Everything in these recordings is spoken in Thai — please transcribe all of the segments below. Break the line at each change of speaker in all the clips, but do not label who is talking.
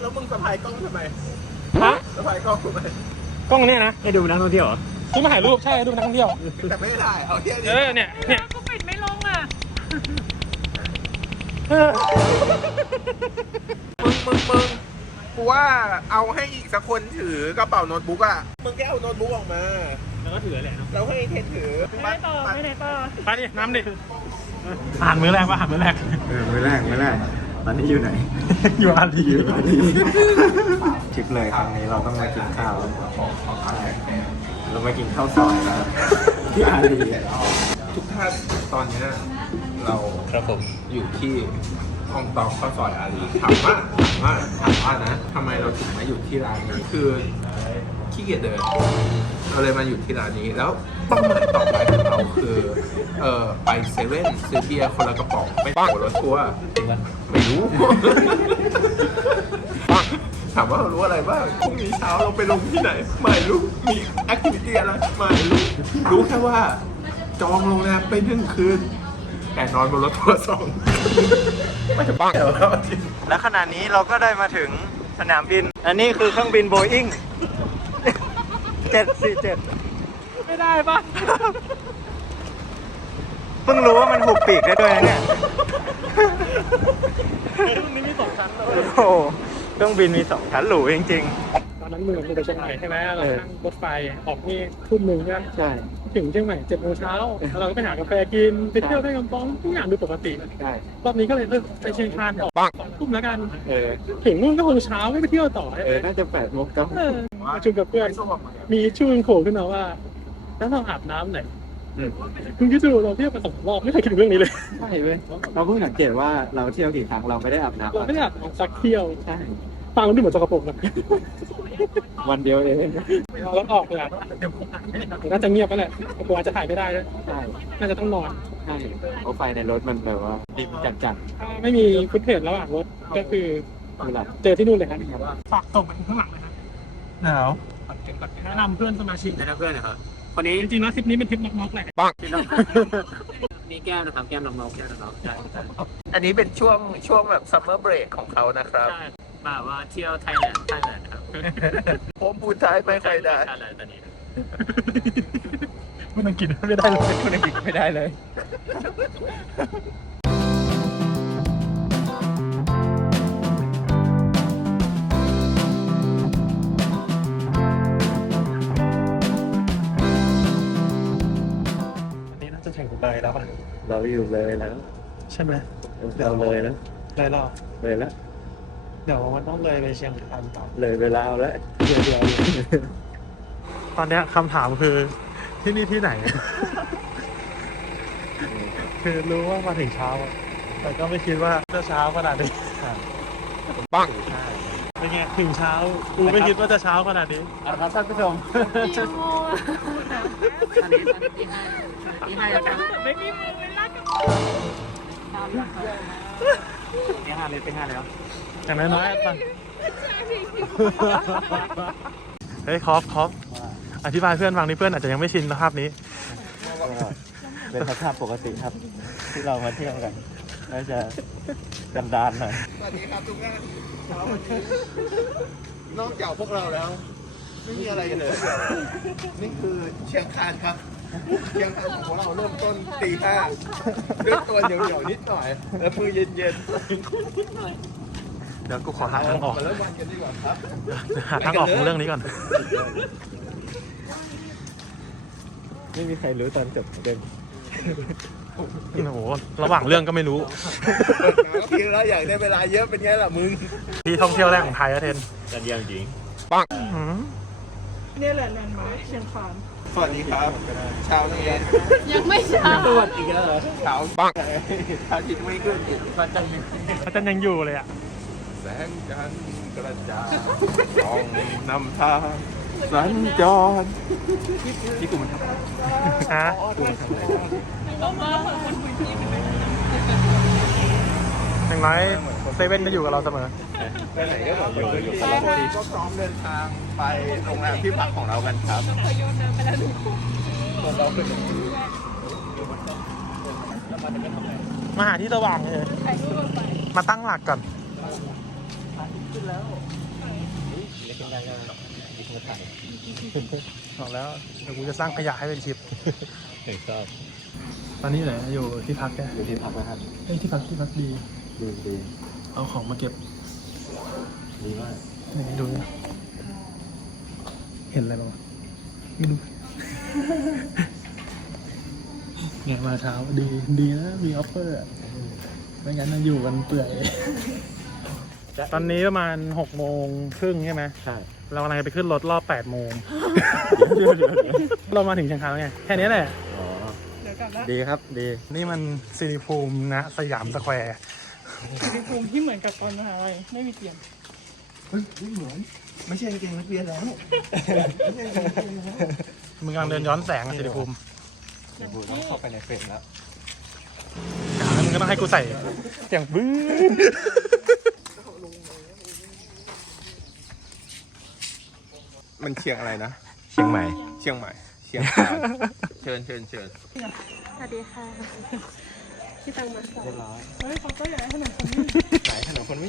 แล้วมึงสะพายกล้องทำไม
ฮะ
สะพายกล้องทำไม
กล้องเนี่ยนะ
ให้ดูนักท่องเที่ยวเหรอ
ซื้อมาถ่ายรูปใช่ดูนักท่องเที่ยว
แต่ไม่ได้ถ่ายเอาเที่ยวนี้
เนี่ย
ก็ปิดไม่ลงอ่ะ
มึงกูว่าเอาให้อีกสักคนถือกระเป๋าโน้ตบุ๊กอ่ะมึงแค่เอาโน้ตบุ๊กออกมา
แล้วก็ถือแหละเนาะ
แล้วให้เทนถือ
ไม่ไหนต่อ
ไปดิน้ำดิอาหารมื้อแรกป่ะอาหารมื้อแรก
ไม่แรกตอนนี้อยู่ไหน
อยู่อาลี
ทริปเลยครั้งนี้เราต้องมากินข้าวใช่เรามากินข้าวซอยนะครับที่อาลี
ทุกท่านตอนเนี้ยเรา
ครับผม
อยู่ที่ห้องตองข้าวซอยอารีถามว่านะทำไมเราถึงมาอยู่ที่ร้านนี้คือขี้เกียจเดินเราเลยมาอยู่ที่ร้านนี้แล้วเป้าหมายต่อไปของเราคือไปเซเว่นซื้อเบียร์คนละกระป๋องไปโผล่รถทัวร์ไม่รู้ ถามว่าเรารู้อะไรบ้างพรุ่งนี้เช้าเราไปลงที่ไหนไม่รู้มีแอคทิวิตี้อะไรไม่รู้แค่ว่าจองโรงแรมไป1 คืนแต่นอนบนรถทัวร์2 ไม่บ้างแล้วจริง
และขณะนี้เราก็ได้มาถึงสนามบิน อันนี้คือเครื่องบินโบอิ้ง747
ไม่ได้ป่ะ
เพิ่งรู้ว่ามันหุบปีกได้ด้วยนะเนี่ย
รุ่นนี้มี2 ชั้นเลย
โอ้โหเครื่องบินมี2 ชั้นหรูจริง
ตอนนั้นมึงไปเชียงใหม่ใช่ไหมเรานั่งรถไฟออกนี่ทุ่มหนึ่งใช่ไหม
ๆ ใช่
ถึงเชียงใหม่7 โมงเช้าแล้วเราก็ไปหากาแฟกินไปเที่ยวได้กำปองทุกอย่างดูปกติ
ใช่
รอบนี้ก็เลยไปเชียงคานออก2 ทุ่มแล้วกัน
เ
ถึงนู่นก็คงเช้าไม่ไปเที่ยวต่อ
น่าจะ8 โมงเก้า
ประชุมกับเพื่อนมีชื่อโผล่ขึ้นมาว่าแล้วเราอาบน้ำไหนคุณคิดดูเราเที่ยวมา2 รอบไม่เคยคิดถึงเรื่องนี้เลย
ใช่เว้ยเราเพิ่งสังเกตว่าเราเที่ยวกี่ครั้งเราไม่ได้อาบน้ำ
เราไม่ได้อาบน้ำสักเที่ยว
ใช่
ฟังแล้วดูเหมือนสกปรกนะ
วันเดียวเอง
เรารถออกเลยน่าจะเงียบไปแหละกลัวจะถ่ายไม่ได้ด้วย
ใช่
น่าจะต้องนอน
ใช่เพราะไฟในรถมันแบบว่าดิมจัด
ถ้าไม่มีฟุตเทจระหว่างรถก็คือ
ๆคือหลับ
เจอที่นู่นเลยครับฝากส่งไปข้างหลังเลยครับ
หนาว
แนะนำเพื่อนสมาชิก
แนะนำเพื่อนนะครับคนนี้
จริงๆแล้วทริปนี้เป็นทริปน็อกๆแหละ
ที่น้องนี่แก้มนะครับแก้มน้องๆแก้มน้องๆใช่
อันนี้เป็นช่วงแบบซัมเมอร์เบรกของเขานะครับ
แบบว่าเที่ยวไทยแลนด์ครับ
ผมพูดไทยไม่ค่อยได้
ไทยแลนด์ตอนนี้
ไม่ต้องกินไม่ได้เลย
คุณกินไม่ได้เลย
อันนี้น่าจะแข่งเลยแล้วป่ะ
เราอยู่เลยแล้ว
ใช่ไหม
เราเลยแล้ว
เลยเรา
เลยแล้ว
เดี๋ยวมันต้องเลยไปเชียงคานต่อ
เลยเวลาแล้ว
เดี๋ยวตอนเนี้ยคำถามคือที่นี่ที่ไหน คือรู้ว่ามาถึงเช้าอะแต่ก็ไม่คิดว่าจะเช้าขนาดนี้
ปัง
เป็นไงถึงเช้ากูไม่คิดว่าจะเช้าขนาดนี้
ครับท่านผู้ชม
กี่โมง
อันนี้ที่ให้ครับ
ไม่มีมือเวลากับ
ที่5เลยที่5แล้ว
อย่างน้อยๆมันเฮ้ยคอฟอธิบายเพื่อนฟังนี่เพื่อนอาจจะยังไม่ชินสภาพนี้
เป็นสภาพปกติครับ ที่เรามาเที่ยวกันน่าจะกันดานหน่อย
สวัสดีครับทุกท่านเช้าวันนี้นอกจากพวกเราแล้ว ไม่มีอะไรกันเลย นี่คือเชียงคานครับ เชียงคานของเราเริ่มต้นตี 5ด้วยตัวเหนียวๆนิดหน่อย แล้วมือเย็น
เดี๋ยวกูขอหาทางออก
มาเริ่มวันกันดีกว่าครับ
หาทางออกของเรื่องนี้ก่อน
ไม่มีใครรู้ตอนจบเป็น
โอ้โหระหว่างเรื่องก็ไม่รู้
พี่เราอยากได้เวลาเยอะเป็นไงล่ะมึง
ที่ท่องเที่ยวแรกของไทยอะเทน
กันเยี่ยมจริง
อืม
เนี่ยแหละแลนด์มาร์คเชียงคาน
สวัสดีครับเช้านี้
ยังไม่เช้า
สวัสดีกันเหรอ
เช้าปังพระอาทิตย์ไม่ขึ้น
พระจันทร์
อาจารย์ยังอยู่เลยอ่ะ
แสงจันทร์กระจ่างส่องนำทางสัญจรที่กูมันทำ
ฮะอย่างน้อยเซเว่นจะอยู่กับเราเสมอ
ไปไหนก็แบบอยู่ตลอดก็พร้อมเดินทางไปโรงแรมที่พักของเรากันครับส่วนเราเป็น
มาหาที่สว่างเลยมาตั้งหลักก่อนบอกแล้วเดี๋ยวกูจะสร้างขยะให้เป็นคลิป
เอกชอบ
ตอนนี้ไหนอยู่ที่พักแก
อยู่ที่พักนะครับ
เอ้ยที่พักดี
ดี
เอาของมาเก็บ
ดีมาก
ไหนดูนะเห็นอะไรบ้างวะไม่รู้ เนี่ยมาเช้าดีนะมีออฟเฟอร์อะไม่งั้นน่ะอยู่กันเปื่อย ตอนนี้ประมาณ6:30ใช่ไหม
ใช่
เรากำลังจะไปขึ้นรถรอบ8 โมง เรามาถึงเชียงคานแล้วไง แค่นี้แหละ
อ๋อ
เดี๋ยวกลับนะ
ดีครับดี
นี่มันสิริภูมินะสยามสแควร์
เป็นภูมิที่เหมือนกับตอนมหาลัยไม่มีเตียง
ไม่ใช่กางเกงนักเรียนแล้ว
มึงกำลังเดินย้อนแสงอะสิริภูมิ
เดี๋ยวกูต้องเข้าไปในเฟรมแล้ว
แล้วมึงก็ต้องให้กูใส่อย่างบื้อ
มันเชียงอะไรนะ
เชียงใหม่
เชียงใหม่ เชียงคานเชิญ
สวัสดีค่ะพี่ตังมา
เรียบร้อย
เฮ้ยเขาก็อยากให้ขนมคนนี้
ไหนถนนคนวิ่ง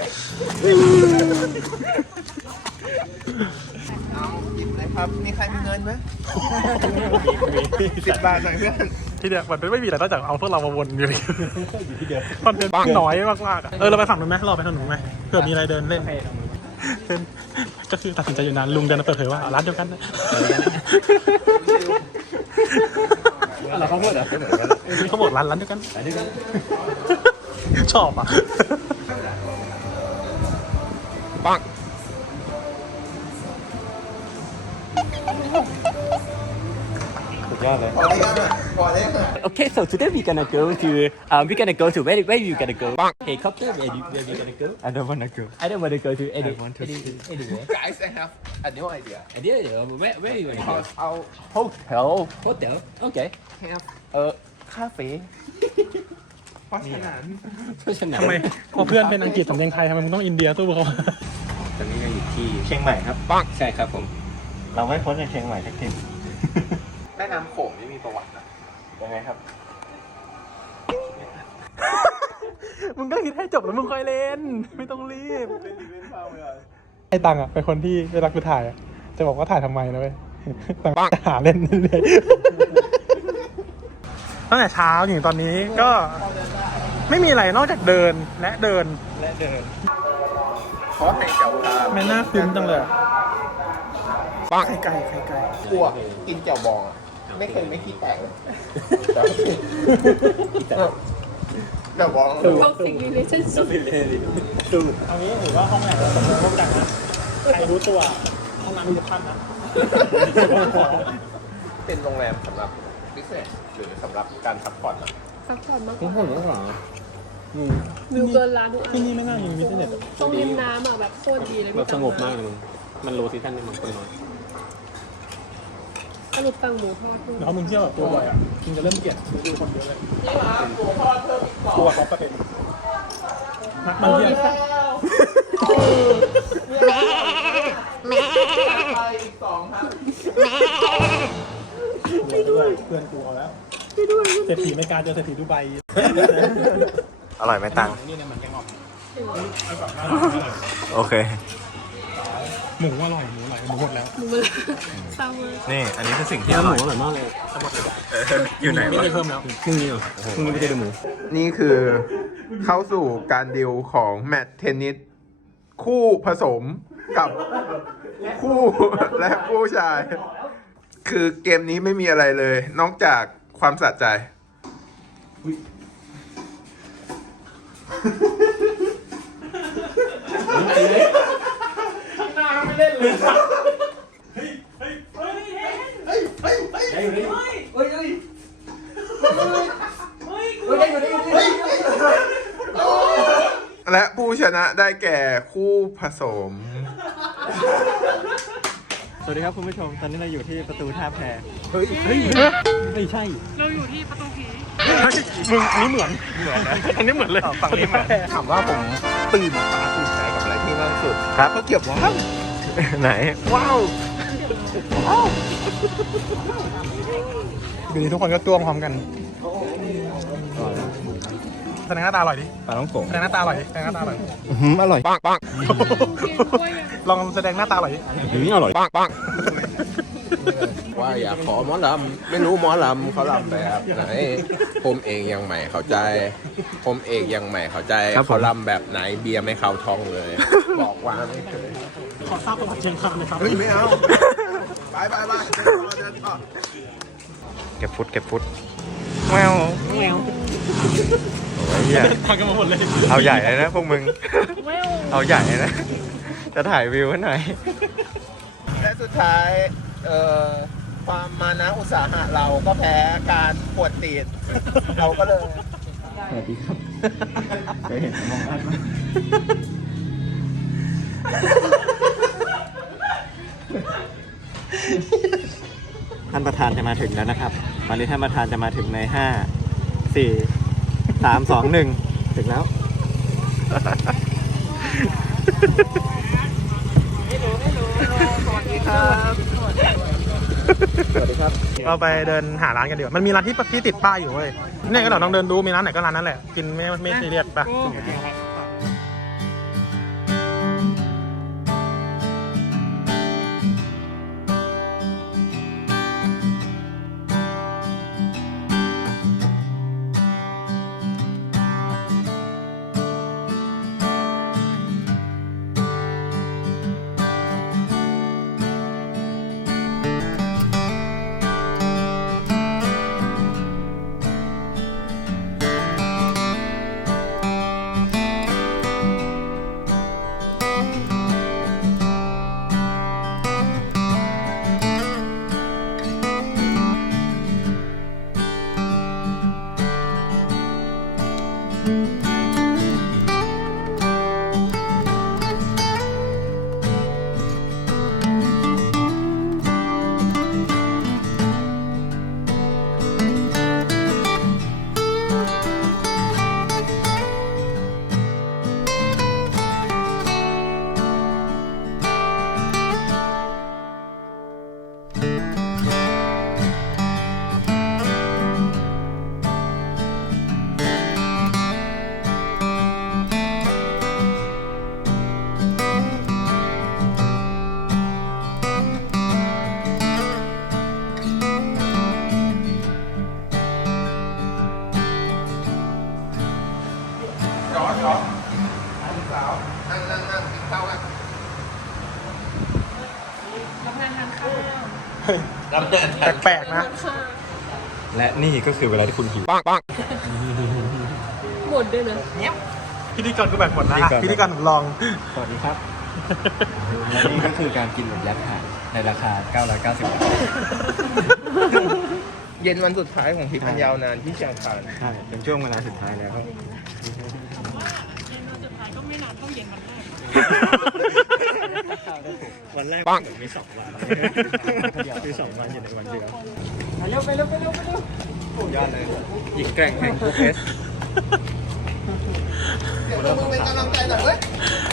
เอาหยิบเลยครับ มีใครมีเงินไหม
มี
10 บาทหน่อยเพื่อน
ที่เดียวมันไม่มีอะไรนอกจากเอาพวกเรามาวนอยู่เลย
อยู่ที่เดียว
คอนเทนต์น้อยมากๆอะเราไปฝั่งนู้นไหมรอไปทางนู้นไหมเผื่อมีอะไรเดินเล่นเล่นก็คือตัดสินใจอยู่นานลุงเดินมาเปิดเผยว่าร้านเดียวกันนะ
เราเขาพูดเหรอ
เขาบอกร้านเดียวกัน
อันนี้ก็
ชอบอ่ะ
ปัง
สุดยอดเลย
พอได้ยังพอได้ยัง
Okay, so today we're gonna go to where you gonna go? Helicopter, where you gonna go?
I don't wanna go
I don't wanna go to
I want to
anywhere.
Guys I have a new idea
Idea, where you wanna go?
our hotel
Hotel. Okay.
have a cafe เพราะฉะนั้น
เพราะฉะนั้น
ทำไมพอเพื่อนเป็นอังกฤษสำเนียงไทยทำไมมึงต้องอินเดียสู้เขา
ตอนนี้เราอยู่ที่เชียงใหม่ครับ
ใช่ครับผม
เราไม่พ้นจากเชียงใหม่สักที
แม่น้ำโขงนี่มีประวัตินะ
ยังไงครับ
มึงก็คิดให้จบแล้วมึงค่อยเล่น ไม่ต้องรีบไอ้ตังอ่ะเป็นคนที่เวลากูถ่ายอ่ะจะบอกว่าถ่ายทำไมนะเว้ยแต่หาเล่นเรื่อยๆตั้งแต่เช้าถึงตอนนี้ก็ไม่มีอะไรนอกจากเดินและเดิน
ขอให้เจ้าค่ะ
ไม่น่าซึ้งจังเลย
ปัง
ไข่ไก่ไข่ไก่
กลัวกินแจ่วบองอ่ะ ไม่เคยไม่ขี้แตกแจ่วบอง
toxic relationship
เอางี้ถือว่าห้องไหนเราสมมติร่วมกันนะใครรู้ตัวห้องน้ำมี10 ขั้นนะ
เป็นโรงแรมสำหรับพิเศษหรือสำหรับการพักผ่อนอะ
ซัพพอร์ตมากก
ผม
ว่า
ผมว่า
วิวเกินล้านทุกอั
ที่
น
นี่ไม่น่ามีอินเทอร์เน็ต
ตรงริมน้ำอ่ะแบบโคตรดีเลย
แบบสงบมากเลยมึงมันโลซีซั่นในมันคนน้อย
สรุปตังหมูทอดด้วย
แล้วมึงเที่ยวแบบตัวบ่อยอ่ะมึงจะเริ่มเกลียดดูคนเยอะเลยกลัวเขาประเด็นนักมันเที่ยวด้วยเพื่อนกูเอาแล้วเศรษฐีไม่กล้าเจอเศรษฐีดูไบ
อร่อยไหมตัง
นี่เนี่ยมันแกงอ่อม
โอเค
หมูอร่อยหมูอร่อยหมูหมดแล้ว
หมูเลยซาวเวอร์
นี่ อันนี้คือสิ่งที่
เนื้
อ
อห
ร่
มู
อย
อร่อยมากเลย
อยู่ไหน
ไม่
วะ
ได้เพิ่มแล้ว
ครึ่งนี้เหรอครึ่งนี้ไม่ใช่เนื้อหมู
นี่คือเข้าสู่การดิวของแมตช์เทนนิสคู่ผสมกับคู่และผู้ชาย คือเกมนี้ไม่มีอะไรเลย นอกจากความสะใจ และผู้ชนะได้แก่คู่ผสม
สวัสดีครับคุณผู้ชม ตอนนี้เราอยู่ที่ประตูท่าแพ
เฮ้ยไม่ใช่
เราอยู่ที่ประตูผี
มึงอันนี้เหมือนอันนี้เหมือนเลย
ฝั่งนี้มา
ถามว่าผมตื่นตาตื่นใจกับอะไรที่มากที่สุด
ครับ
เขาเก็บว้าว
ไหน
ว้าว
ดูดิทุกคนก็จ้วงพร้อมกันแสดงหน้าตาอร่อยดิ
ปลาต้องโกะ
แสดงหน้าตาอร่อยดิแสดงหน้าตาอร่อย
อร่อย
ปังปัง
เกมด้วยอ่ะ
ลองแสดงหน้าตาอร่อยดิ
อร่อย
ปังปังว่าอยากขอหมอลำไม่รู้หมอลำเขาลำแบบไหนผมเองยังใหม่เข้าใจ ผมเองยังใหม่เข้าใจเขาลำแบบไหนเบียร์ไม่เข้าท้องเลย บอกว่าไม่เคย
ขอทราบประวัติเชียงคานเลยครับ
เฮ้ยไม่เอาไปเดินต่อ
เก็บฟุตแมวโอ้ยเหี้ย
ทางกันมาหมดเลย
เอาใหญ่เลยนะพวกมึง เอาใหญ่เลยนะ จะถ่ายวิวให้หน่อย
และสุดท้ายความมานะอุตสาหะเราก็แพ้การปวดตีนเราก็เลย
สวัสดีครับเคยเห็นมองอัดไหมท่านประธานจะมาถึงแล้วนะครับ ตอนนี้ท่านประธานจะมาถึงใน 5 4 3 2 1 ถึงแล้ว
เราไปเดินหาร้านกันดีกว่ามันมีร้านที่ติดป้ายอยู่เว้ยเนี่ยก็เดี๋ยวลองเดินดูมีร้านไหนก็ร้านนั้นแหละกินไม่ซีเรียสป่ะ
จอดสาวนั่งกินข้าวกัน
แปลกๆนะ
และนี่ก็คือเวลาที่คุณหิว
หมดด้วยนะ
พิธีกรก็แบบหมดแล้วอ่ะพิธีกรหนุนลอง
สวัสดีครับ และนี่ก็คือการกินหมูยัดอาหารในราคา 990 บาท
เย็นวันสุดท้ายของทริปอันยาวนานที่เชียงคาน
ใช่ เป็นช่วงเวลาสุดท้ายแล้ว วันแรกเหมือนมี2 วันมี2 วันอยู่ในวันเดียวไปเร็วยอดเลยหญิงแกร่งแห่งภูเก็ต
เดี๋ยวมึงเป็นกำลังใจหน่อยเว้ย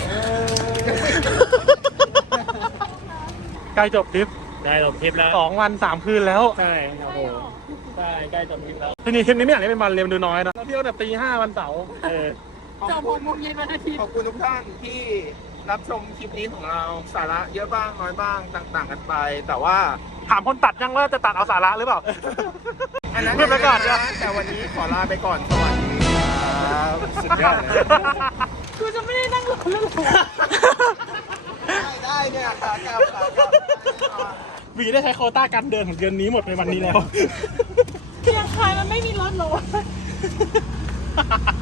ใกล้จบทริป
ได้จบทริปแล้ว
2 วัน 3 คืนแล้ว
ใช่โอ้โหใช่ใกล้จบทริปแล้ว
ทีนี้ทริปนี้ไม่อยากให้เป็นวันเร็วดูน้อยนะเราเที่ยวแบบตี 5 วันเสาร์
จบ6 โมงเย็นวันอาทิตย์
ขอบคุณทุกท่านที่รับชมคลิปนี้ของเราสาระเยอะบ้างน้อยบ้างต่างๆกันไป แต่ว่า
ถามคนตัดยังว่าจะตัดเอาสาระหรือเปล่า
อันนั้น
เพื่อนไปก่อนนะ
แต่วันนี้ขอลาไปก่อนสวัสดีครับสุดยอดเลย
กูจะไม่ได้นั่งรถแล้วหรอ
ได้เนี่ยขากลับ
วีได้ใช้โควต้าการเดินของเดือนนี้หมดในวันนี้แล้ว
เชียงคานมันไม่มีรถหรอ